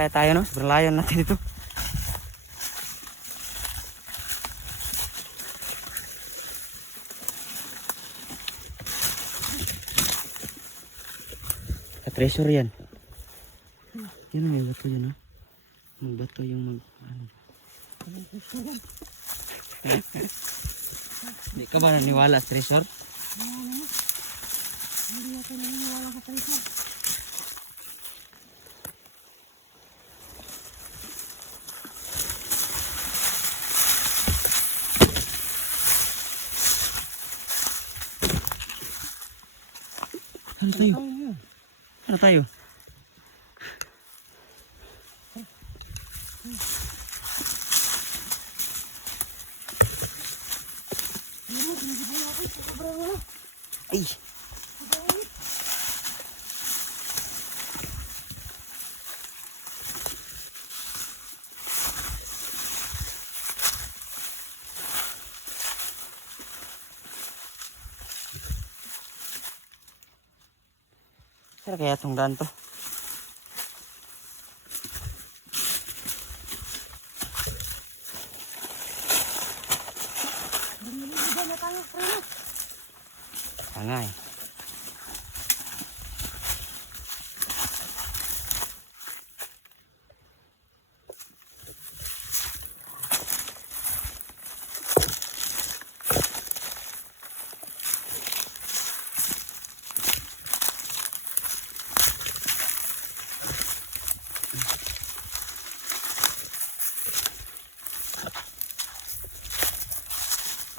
kaya tayo, no? Sobrang layo natin ito. Treasure yan. Yan ang may bato yan, no? Magbato yung ano. Hindi ka ba naniwala sa treasure? Hindi ako naniniwala sa treasure. Ano tayo? Ano tayo? Ay! Saan kaya itong daan to? Bumili na tayo, preno. Angay.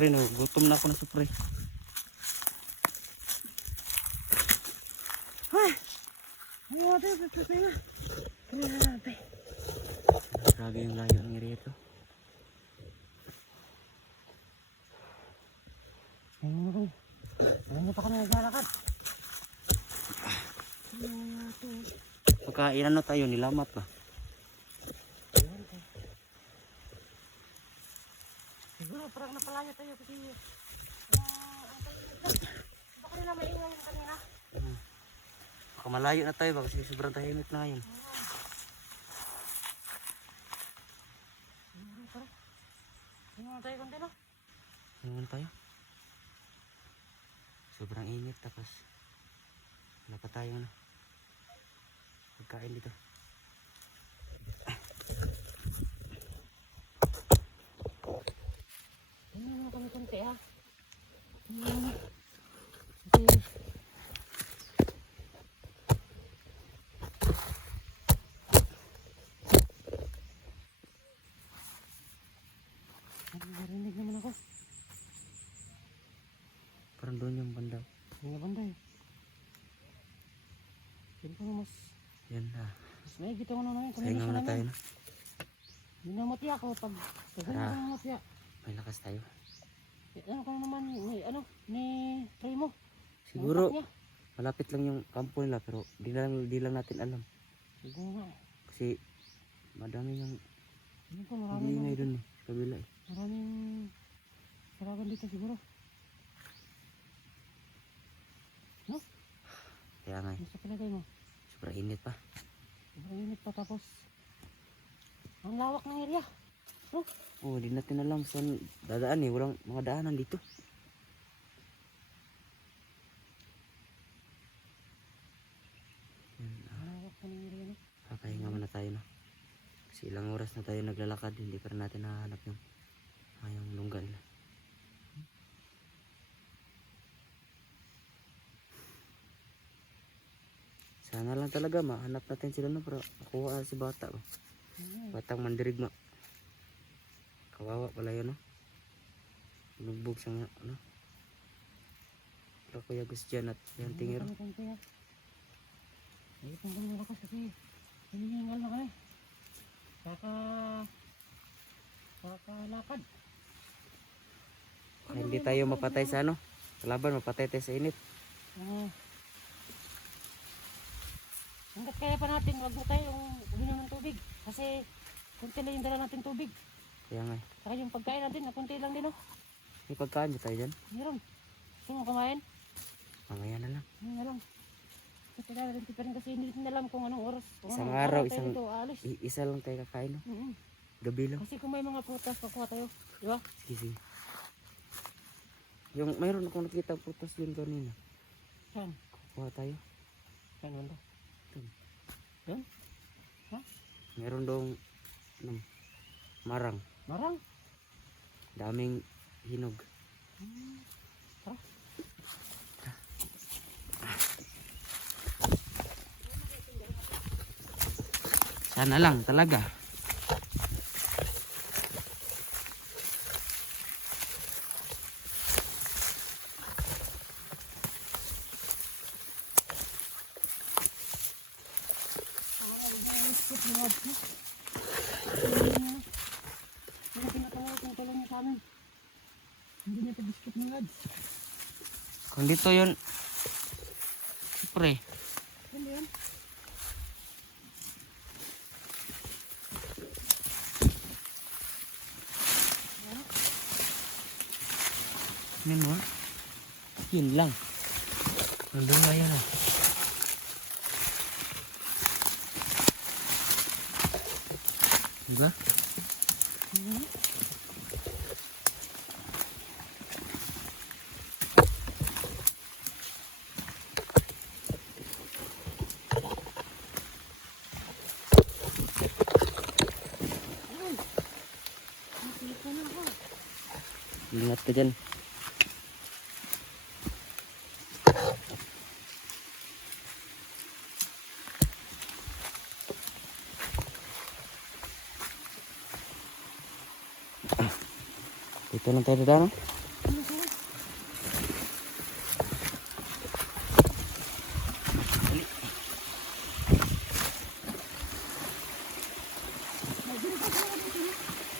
Pre, no, gutom na ako na supre. Ano tayo, patay na. Grabe. Grabe yung layo ng area ito. Alam mo pa kami naglalakad. Pagka inano tayo, nilamat ba? Siguro parang napalaya tayo kasi baka nila maingay yung kanina. Baka malayo na tayo ba kasi sobrang tahimik na ngayon. Ano tayo konti no? Ano tayo? Sobrang init tapos wala pa tayo na pagkain dito. Ano kami konti ha? Narinig naman ako. Parang doon yung banda. Yung banda eh. Siyempre mas Yan na. mas may gito ko na namin. Sahinga muna tayo na. Minamati ako pag Tara. minamati ako. May lakas tayo. Ano ka na naman ni Primo. Siguro malapit lang yung kampo nila pero di lang natin alam. Siguro nga. Kasi madami yung Ano po, maraming ingay doon eh. Sa kabila eh. maraming saragan dito siguro. No? Kaya nga eh. Gusto palagay mo. Sobrang init pa. Sobrang init pa tapos ang lawak ng area. No? Oh, di natin alam saan dadaan eh. Walang mga daanan dito. Ang lawak pa ng area. No? Kakahinga muna tayo na. Kasi ilang oras na tayo naglalakad. Hindi pa rin natin nahanap yung lungga nila. Sana lang talaga mahanap natin sila no para makuha si bata. Batang mandirigma. Kawawa pala yun no. Lugbog siya ano. Pero Kuya Gus dyan at yan tingero. Ay, tanggal mo lakas kasi hinihingal na kami. Kakalakad. Hindi tayo mapatay sa ano. Sa laban mapatay tayo sa init. Hanggat kaya pa natin, wag mo tayong uminom ng tubig. Kasi kunti lang yung dala natin tubig. Kaya nga. Saka yung pagkain natin, na kunti lang din oh. May pagkaan ba tayo dyan? Meron. Gusto mo kumain? Mamaya na lang. Yun na lang. Sa kilala rin pa rin kasi hindi natin alam kung anong oras. Kung Isang anong araw, tayo isang- dito aalis. Isa lang tayo kakain, no? Mm. Gabi lang. Kasi kung may mga prutas, pakuha tayo. Di ba? Sige, sige. Yung mayroon akong nakita putas yun kanina. Saan? Kuha tayo. Saan wala? Ito. Yan? Ha? Meron dong marang. Marang? Daming hinog. Tara. Sana lang talaga. Hindi pinatawag kung tulong niya sa amin. Hindi na ito biscuit ng lads. Kung dito yun, siyempre, Hindi yan. yun mo. Yun lang. Nandun na yun, ah. Diba? Ingat ka dyan. Dito lang tayo dadaan, no?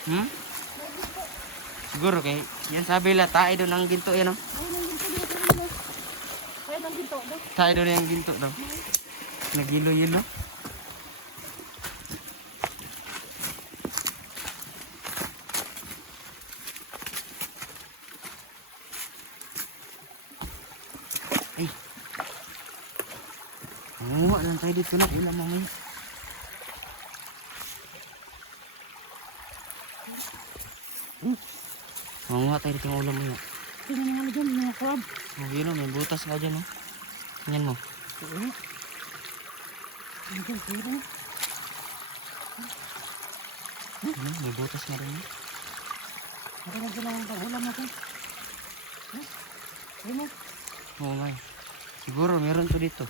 Hmm? Siguro kay yan sabi la tayo doon ang ginto yan, no? Kaya nang ginto. Tayo doon ang ginto daw. Nagilo yun, no? Ay. Manguha lang tayo dito na. Ulam mamaya. Manguha tayo dito ng ulam mamaya. Tingnan mo nga dyan, mga crab. Oh, yun, no? May butas ka dyan, no? Tingnan mo. Oo. Ano dyan, sira? Ano? May butas nga rin, no? Ano na sila ang pag-ulam natin? Ha? Ayun mo. Oo nga. Siguro meron to dito.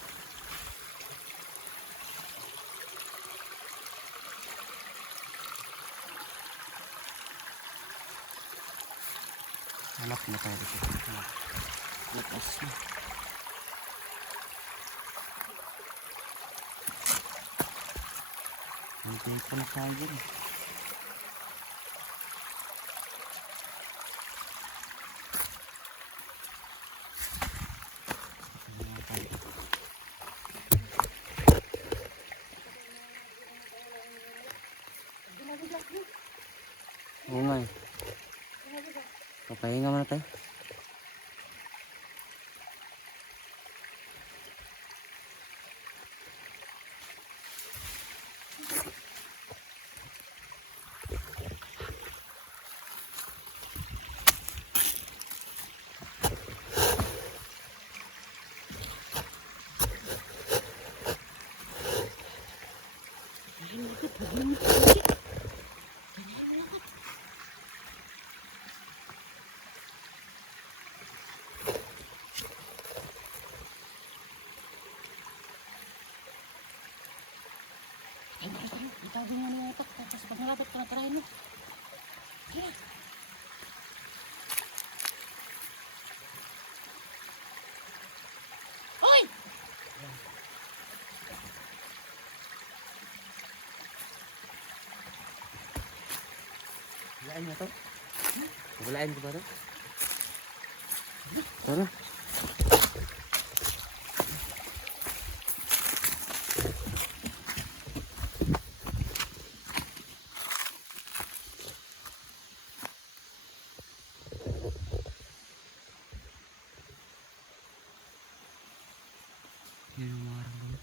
Hanap na tayo dito. Butas na. Nanti pa na tayo dyan. Oo nga eh. Papahinga muna tayo. Itabi nga ng utak. Tapos pag nalapit ka na tarahin mo. Sige. Hoy! Walain mo to? Walain ko ba to? Tara. Yun ang mga ramdam.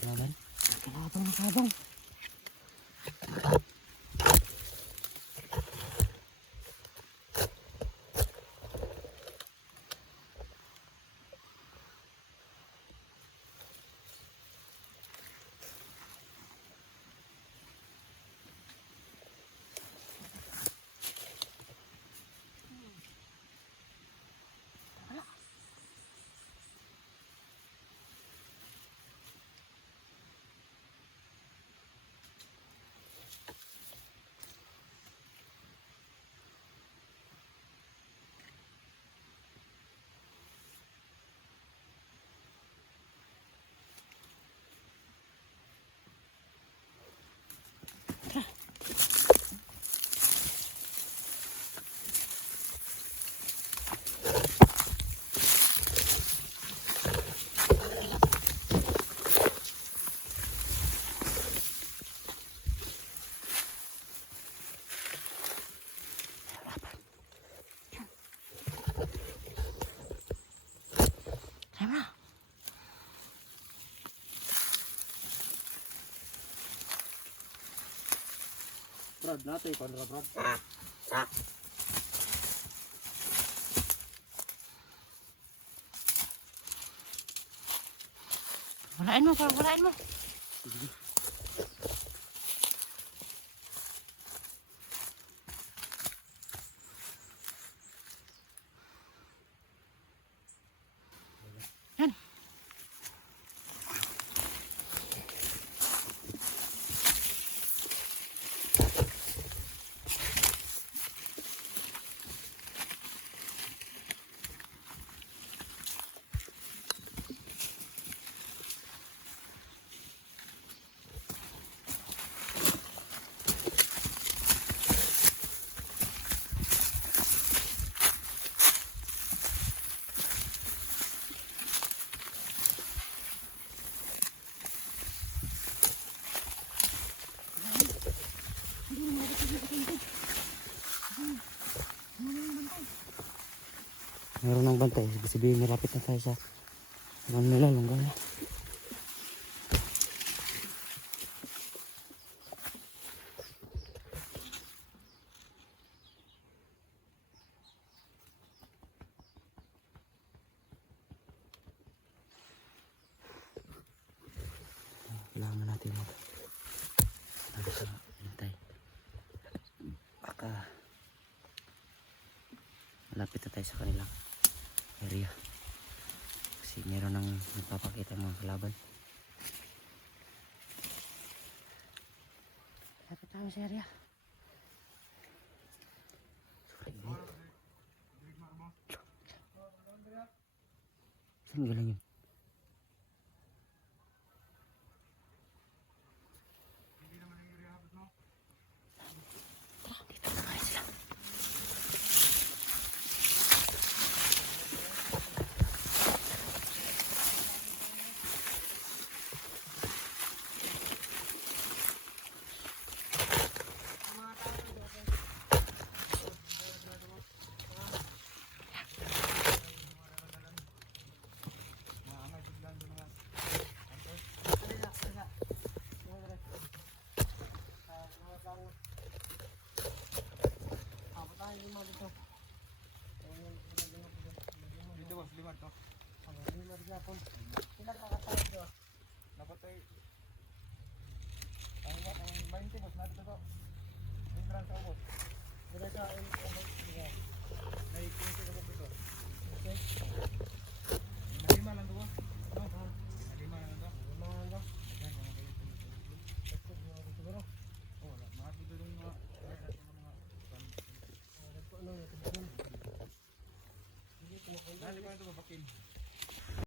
Kalaban. Kalabang na kalabang. Tama. Brad, natin ikon ra Brad. Walain mo, parang walain mo. Yan. Meron ng bantay. Ibig sabihin malapit na tayo sa ano nila, lungga na. Kailangan natin mag sa bantay. Baka malapit na tayo sa kanilang area. Kasi meron nang nagpapakita mga kalaban. Lapit tayo sa area. Sorry, mate. Saan galing yun? Lima to. Lima gyapon. Pila ka katawag do? Dapat ay ang 20 boss natin to. Entrance sa ubos. Dira sa diga. May 15 ka dito. Okay. Lima lang to. No. Lima lang to. Lima lang do. Yan mga kayo. Ito siguro. Oh, mga dito yung mga Ano ito? Dali pa ito babakin.